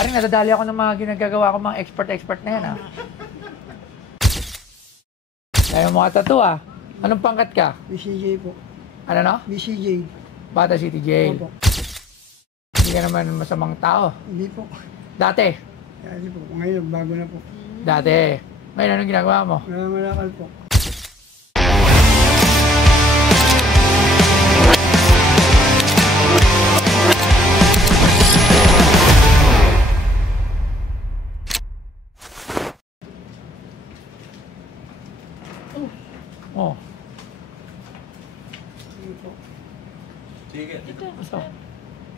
Parang nadadali ako ng mga ginagagawa ko, mga expert na yan, ha? Ayaw mo ka tattoo, ha? Anong pangkat ka? BCJ po. Ano no? BCJ. Bata City Jail. Opo. Hindi ka naman masamang tao. Hindi po. Dati? Dati po. Ngayon, bago na po. Dati. Ngayon, anong ginagawa mo? Malakal po. Oh. Sige po. Sige, Ito, So,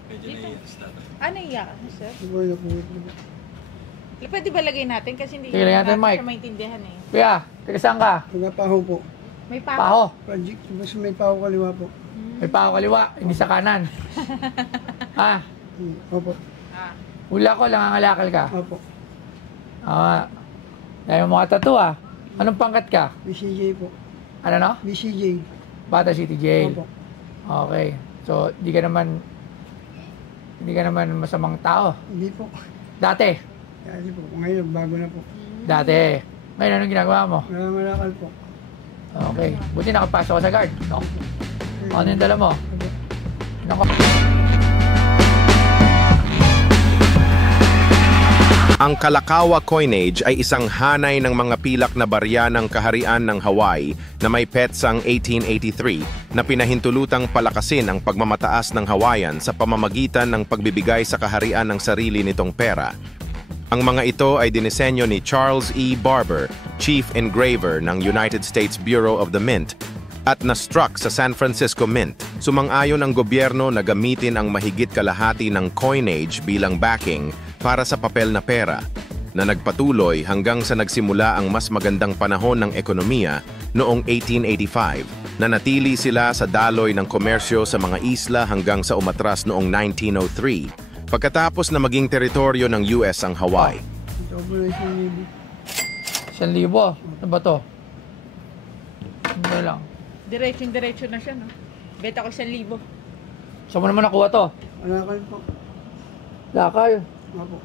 medyo naiiyak si tatay. ano iyak, sir? Siguro na po ito. Pwede ba lagay natin? Kasi hindi Sige, lagyan natin, Mike. siya maintindihan eh. kuya, taga saan ka? Pagkapaho po. May pa. Paho. Project. Basta may paho kaliwa po. May paho kaliwa, hindi sa kanan. Ha? Opo. Ah. Hula ko, langangalakal ka. Opo. Ayaw mo ka tattoo, ha? Anong pangkat ka? BCJ po. Ano no? BCJ. Bata City Jail. Opo. Okay. So, hindi ka naman masamang tao. Hindi po. Dati. Dati po. Ngayon, bago na po. Dati. Ngayon, anong ginagawa mo? Malakal po. Okay. Buti nakapasok ka sa guard. No? Ano yung dala mo? Opo. Nako. Ang Kalakaua coinage ay isang hanay ng mga pilak na barya ng kaharian ng Hawaii na may petsang 1883 na pinahintulutang palakasin ang pagmamataas ng Hawaiian sa pamamagitan ng pagbibigay sa kaharian ng sarili nitong pera. Ang mga ito ay dinisenyo ni Charles E. Barber, Chief Engraver ng United States Bureau of the Mint, at na-struck sa San Francisco Mint. Sumang-ayon ang gobyerno na gamitin ang mahigit kalahati ng coinage bilang backing para sa papel na pera, na nagpatuloy hanggang sa nagsimula ang mas magandang panahon ng ekonomiya noong 1885, na natili sila sa daloy ng komersyo sa mga isla hanggang sa umatras noong 1903, pagkatapos na maging teritoryo ng US ang Hawaii. Ito po na isang 1,000. Ano ba to? Ano lang. Diretso na siya, no? Beta ko 1,000. Saan mo naman nakuha to? Malakal po. Lakal. Opo.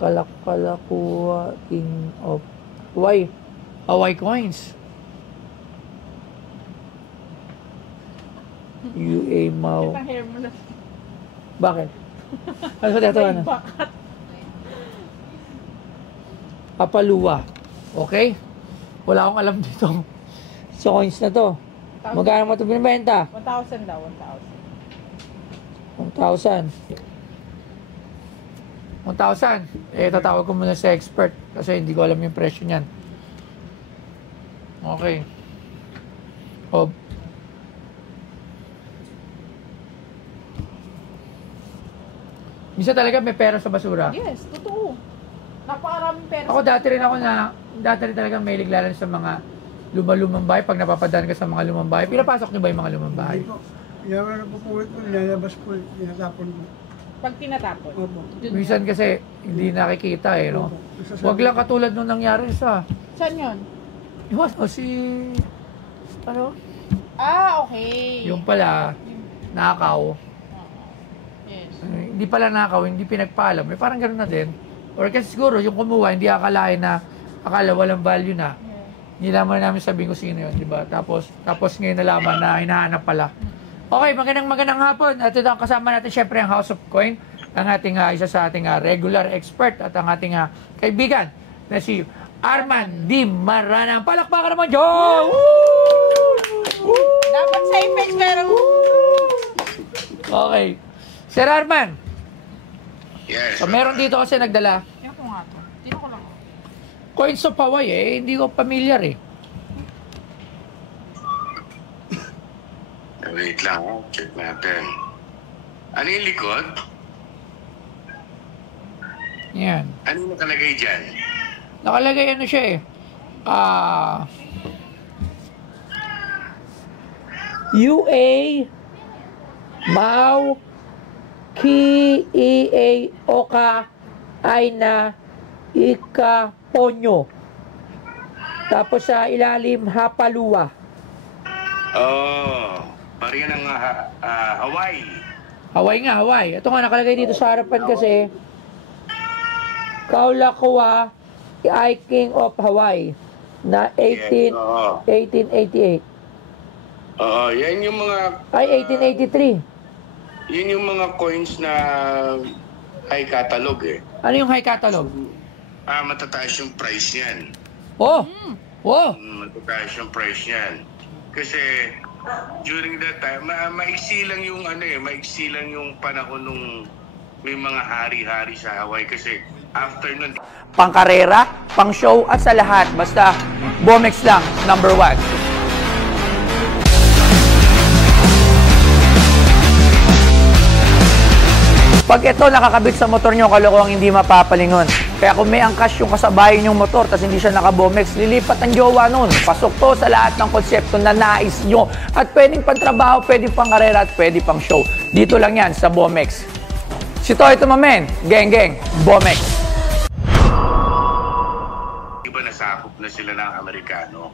Kalakalakuha King of Hawaii. Hawaii coins. UA Mau. Ang hair mo na. Bakit? Ano sa dito? Ano? Bakat. Papaluwa. Okay? Wala akong alam dito. Sa coins na to. Magkano mo ito binibenta? 1,000 daw, 1,000. 1,000. 1,000. Eh, tatawag ko muna sa expert kasi hindi ko alam yung presyo niyan. Okay. O. Minsan talaga may pera sa basura. Yes, totoo. Napakaraming pera. Ako dati rin talaga may liglalan sa mga lumang bahay. Pag napapadaan ka sa mga lumang bahay, pinapasok niyo ba yung mga lumang bahay? Hindi po. Yaman na po po ito. Nilalabas po. Tinatapon po. Pag tinatapon. Opo. Minsan kasi hindi nakikita eh, no? Huwag lang katulad nung nangyari sa... Saan yun? Yung ano, si... Ano? Ah, okay. Yung pala, nakaw. Yes. Hindi pala nakaw, hindi pinagpaalam. May parang gano'n na din. Or kasi siguro, yung kumuha, hindi akalain na, akala walang value na. Hindi naman namin sabihin ko sino yun, di ba? Tapos ngayon nalaman na hinahanap pala. Okay, magandang hapon. At ito ang kasama natin, syempre, ang House of Coin. Ang ating isa sa ating regular expert at ang ating kaibigan na si Arman D. Maranang. Palakpakan naman, Joe! Dapat sa Apex meron. Okay. Sir Arman. Yes. So, meron dito kasi nagdala. Yan ko nga to. Tino ko lang. Coins of Hawaii eh. Hindi ko familiar eh. Wait lang, check natin. Ano yung likod? Yan. Ano yung nakalagay dyan? Nakalagay ano siya eh. UA Mau Ki Oka Aina Ika Ponyo. Tapos sa ilalim Hapaluwa. Oh, pariyan ng Hawaii. Hawaii nga, Hawaii. Ito nga, nakalagay dito sa harapan kasi, Kaulakua, I King of Hawaii, na Yes, oo. 1888. Oo, yan yung mga... Ay, 1883. Yun yung mga coins na high catalog eh. Ano yung high catalog? Matataas yung price yan. Oh! Oh! Matataas yung price yan. Kasi during that time, maiksi lang yung maiksi lang yung panahon nung may mga hari-hari sa Hawaii kasi after nun, Pang-karera, pang-show, at sa lahat. Basta, Bomex lang, number 1. Pag ito nakakabit sa motor nyo, kalokohang hindi mapapalingon. Kaya kung may angkas yung kasabayan yung motor tapos hindi siya naka-Bomex, lilipat ang jowa nun. Pasok to sa lahat ng konsepto na nais nyo. At pwedeng pang-trabaho, pwedeng pang-karera, at pwedeng pang-show. Dito lang yan sa Bomex. Si Toy Tumamen, geng, Bomex. iba nasakop na sila ng Amerikano.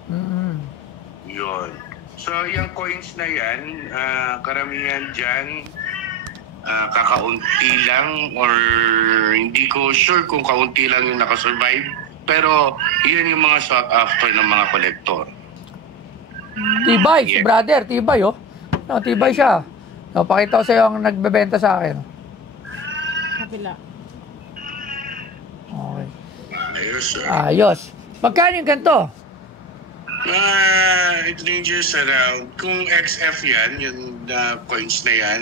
Yun. So, yung coins na yan, karamihan dyan, kakaunti lang or hindi ko sure kung kaunti lang yung nakasurvive. Pero, yun yung mga sought after ng mga kolektor. Tibay, Yeah. brother, tibay oh. No, tibay siya. No, pakita ko sa iyo ang nagbebenta sa akin. Kapila. Okay. Ayos. Ayos. Magkano yung ganito? It ranges around, kung XF yan, yung coins na yan,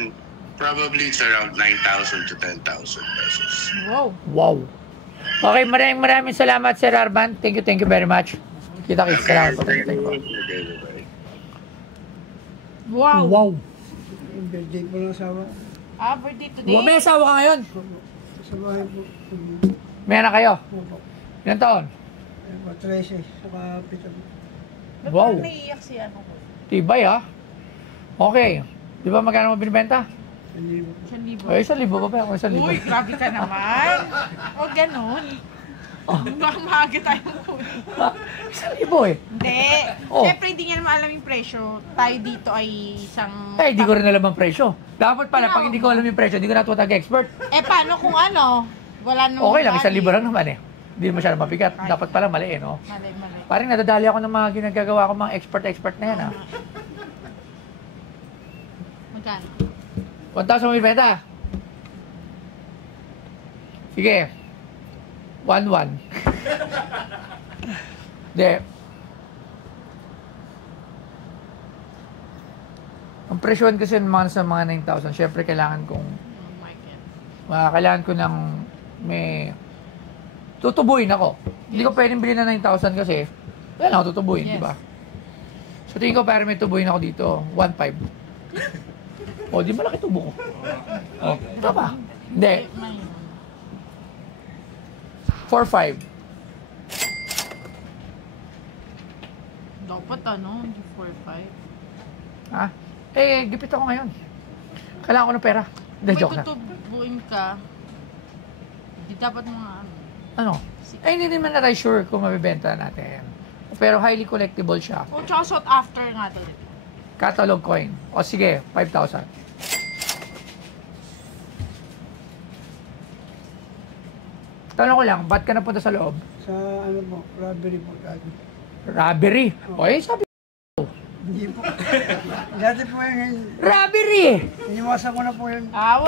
probably it's around 9,000 to 10,000 pesos. Wow. Wow. Okay, maraming salamat, Sir Arman. Thank you very much. Kita-kits. Salamat po. Thank you. Okay, bye-bye. Wow. Wow. Yung birthday po ng asawa. Birthday today. Wow, may asawa ka ngayon. Sa bahay po. May anak kayo. Opo. Ilan taon? Ayun po, 13. Saka 7. Ba't Wow. parang naiiyak si ano ko? Tibay ha. Okay. Di ba magkano mo binibenta? Hindi po. 1,000. Ay, 1,000 pa ba? 1,000. Uy, grabe ka naman. Huwag ganun. Baka maaga tayong kunin. 1,000 eh. Hindi. Oh. Siyempre, hindi niya naman alam yung presyo. Tayo dito ay isang... Eh, di ko rin alam ang presyo. Dapat pala, pag hindi ko alam yung presyo, hindi ko natuwa tag-expert. Paano kung ano? Wala nang... Okay lang, 1,000 lang naman eh. Hindi masyado mabigat. Dapat pala mali eh, no? Mali. Parang nadadali ako ng mga ginagagawa ko, mga expert na yan, ha? Magkano? 1,000 mo ibenta? Sige. 1,1. Hindi. Ang presyon kasi naman sa mga 9,000, syempre kailangan kong, Oh my God. kailangan ko ng may, tutubuin ako. Hindi ko pwedeng bilhin na 9,000 kasi, wala ako tutubuin, Yes. di ba? So tingin ko para may tubuin ako dito, 1,500. O, di malaki tubo ko. O, tama. Hindi, 4,500. Dapat ano, hindi 4-5. Ha? Eh, gipit ako ngayon. Kailangan ko ng pera. Hindi, May joke na. tutubuin ka, di dapat mga ano. Ano? Eh, hindi naman na tayo sure kung mabibenta natin. Pero highly collectible siya. O, tsaka sought after nga doon. Catalog coin. O sige, 5,000. Tanong ko lang, ba't ka napunta sa loob? Sa ano po, robbery po dati. Robbery. O eh, sabi Hindi po. Dati po yun, robbery! iniwasan ko na po yun. Wala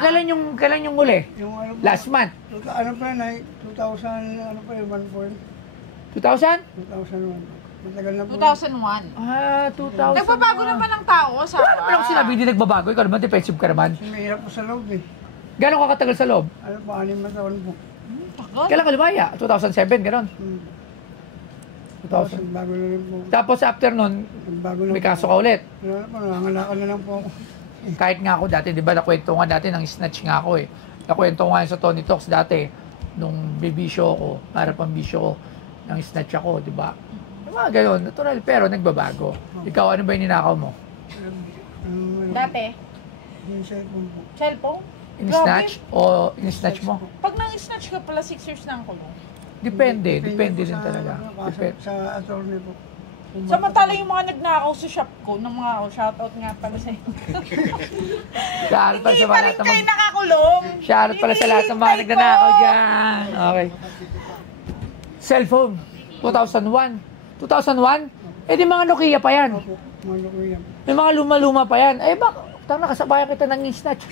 Kailan yung huli? Yung ano po, Last month? ano po yun ay 2000, ano po yun, 1 po yun. 2000? 2001. Matagal na po. 2001. Ah, 2000. Nagbabago naman ng tao, sa Wala naman ako sinabi, hindi nagbabago. Ikaw naman, defensive ka naman. Kasi mahirap po sa loob eh. Gano'n ka katagal sa loob? Ano po, 6 na taon po. Kailan ka lumaya? 2007, gano'n. 2000. Bago na rin po. Tapos after nun, Nagbago na may po. kaso ka ulit. Wala po, nangangalakan na lang po ako. Kahit nga ako dati, di ba, nakwento nga dati, nang snatch nga ako eh. Nakwento nga yun sa Tony Talks dati, nung bibisyo ako, harap ang bisyo ko, nang snatch ako, di ba? Yung mga gayon, natural, pero nagbabago. Ikaw, ano ba yung ninakaw mo? Dati, Yung cellphone po. cellphone? In-snatch? O in-snatch mo? Pag nang-snatch ka pala, 6 years na ang kulong. Depende po din sa, talaga. ano, kaso Depende. Sa attorney po. Samantala yung mga nagnakaw sa shop ko, ng mga shoutout nga pala sa inyo. Shoutout pala Hindi sa pa mga rin kayo nakakulong. Shoutout pala sa lahat ng mga Hinihintay nagnanakaw ko. dyan. Okay. Cellphone, 2001. 2001? Eh di mga Nokia pa yan. Opo, mga ko yan. May mga luma-luma pa yan. Eh bak, tama nakasabayan kita ng snatch.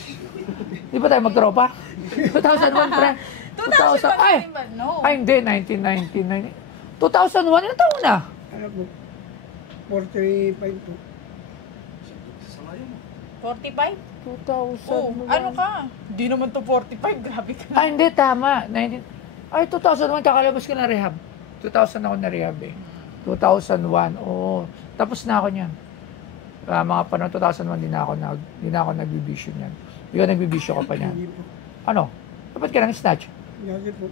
Di ba tayo magtropa? 2001 pre. 2001 ay, din ba? No. ay hindi, 1999. 2001, ilang taon na? Ano po? 45 po. 45? 2001. Oh, ano ka? Hindi naman to 45, grabe ka. Ay, hindi, tama. 19... Ay, 2001, kakalabas ko ng rehab. 2000 ako na rehab eh. 2001, oo. Tapos na ako niyan. Mga panahon 2001, di na ako nagbibisyo niyan. Di ka nagbibisyo ka pa niyan. Hindi po. Ano? Dapat ka ng snatch? Dati po.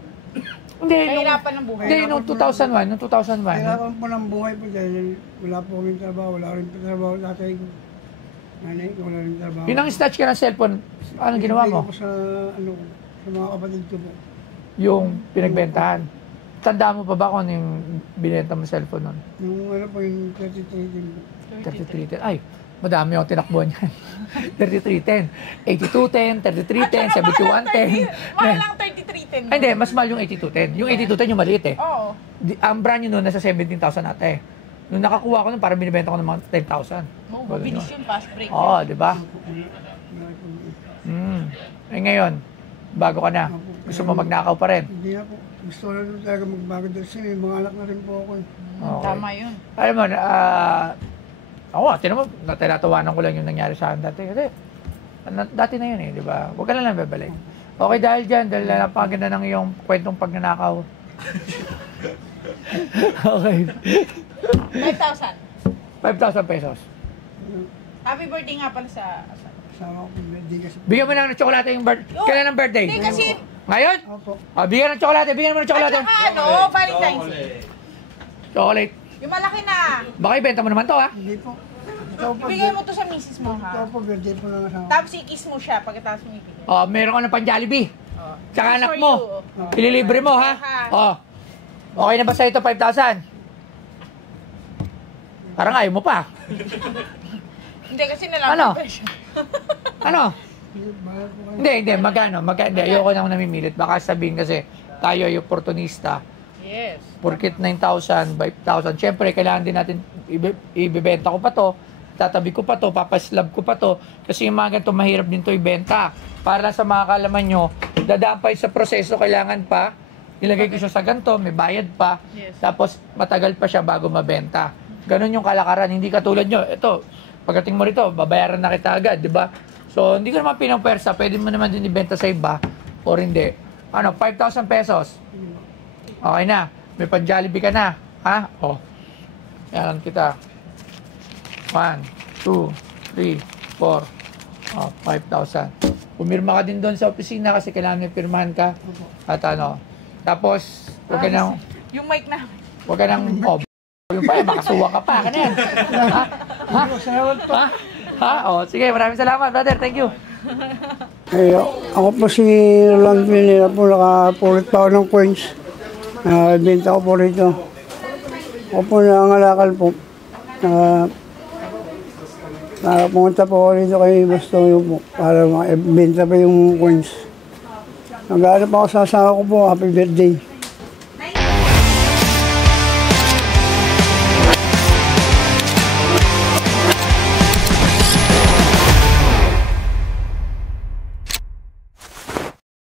Hindi, Kahirapan ng buhay. Hindi, nung 2001, nung 2001. Kailangan po ng buhay po dahil wala po kaming trabaho. Wala rin po trabaho tatay ko. Nanay ko wala rin trabaho. Yun ang snatch ka ng cellphone, anong ginawa mo? Pinibigay ko sa, ano, sa mga kapatid ko po. Yung pinagbentahan. Tanda mo pa ba kung ano yung binenta mo cellphone nun? Yung ano po, yung 33 din po. 3310. Ay, madami akong tinakbuhan yan. 3310, 8210, 3310, 7110. Mahal lang 3310. Ay, hindi, mas mahal yung 8210. Yung 8210 yung maliit eh. Oo. Ang brand nyo nun, nasa 17,000 ata eh. Nung nakakuha ko nun, parang binibenta ko ng mga 10,000. Oo, mabilis yun, fast break. Oo, di ba? Wala po. Eh ngayon, bago ka na. Gusto mo magnakaw pa rin. Hindi na po. Gusto ko na doon talaga magbago dahil may mga anak na rin po ako. Okay. Tama yun. Alam mo, ako, tinan mo, tinatawanan ko lang yung nangyari sa akin dati. Kasi, dati na yun eh, di ba? Huwag ka na lang babalik. Okay, dahil dyan, dahil napakaganda ng iyong kwentong pagnanakaw. Okay. 5,000. 5,000 pesos. Happy birthday nga pala sa... Asawa ko, hindi kasi. Bigyan mo na ng tsokolate yung kailan ang birthday? Hindi kasi... Ngayon? Opo. Bigyan ng tsokolate, bigyan mo ng At tsokolate. saka ano, Valentine's Day. Chocolate. Yung malaki na. Baka ibenta mo naman to, ha? Hindi po. Ito po. Ibigay mo to sa misis mo, Ito ha? po, birthday po ng asawa. Tapos i-kiss mo siya pagkatapos mo ibigay. Meron ka ng pan-Jollibee. Oh. Tsaka This anak for mo. you. Ililibre mo, ha? Okay na ba sa ito, 5,000? Parang ayaw mo pa. Hindi kasi nalaman Ano? ko siya. Ano? Mahal po kayo. Hindi, magkano? Hindi, ayoko na akong namimilit. Baka sabihin kasi, tayo ay oportunista. Yes. Porkit 9,000, 5,000. Siyempre, kailangan din natin, ibibenta ko pa to, tatabi ko pa to, papaslab ko pa to, kasi yung mga ganito, mahirap din to ibenta. Para sa mga kalaman nyo, dadaan pa yun sa proseso, kailangan pa, ilagay ko siya sa ganito, may bayad pa, Yes. tapos matagal pa siya bago mabenta. Ganon yung kalakaran, hindi katulad nyo. Ito, pagdating mo rito, babayaran na kita agad, di ba? So, hindi ko naman pinapwersa, pwede mo naman din ibenta sa iba, or hindi. Ano, 5,000 pesos. Okay na. May pan-Jollibee ka na. Ha? O. Yan kita. 1, 2, 3, 4. O, 5,000. Pumirma ka din doon sa opisina kasi kailangan may pirmahan ka. At ano. Tapos, huwag ka nang, Yung mic na. huwag ka nang, yung pa, makasuwa ka pa. Ka na yan. Ha? Ha? Ha? Ha? O, sige, maraming salamat, brother. Thank you. Eh, ako po si Roland Pinera po, nakapulit pa ako ng coins. Benta ko po rito. Ako po nangangalakal po. Pumunta po ako rito kay Bastoyo po para makibenta pa yung coins. Nag-aalap ako sa asawa ko po, happy birthday.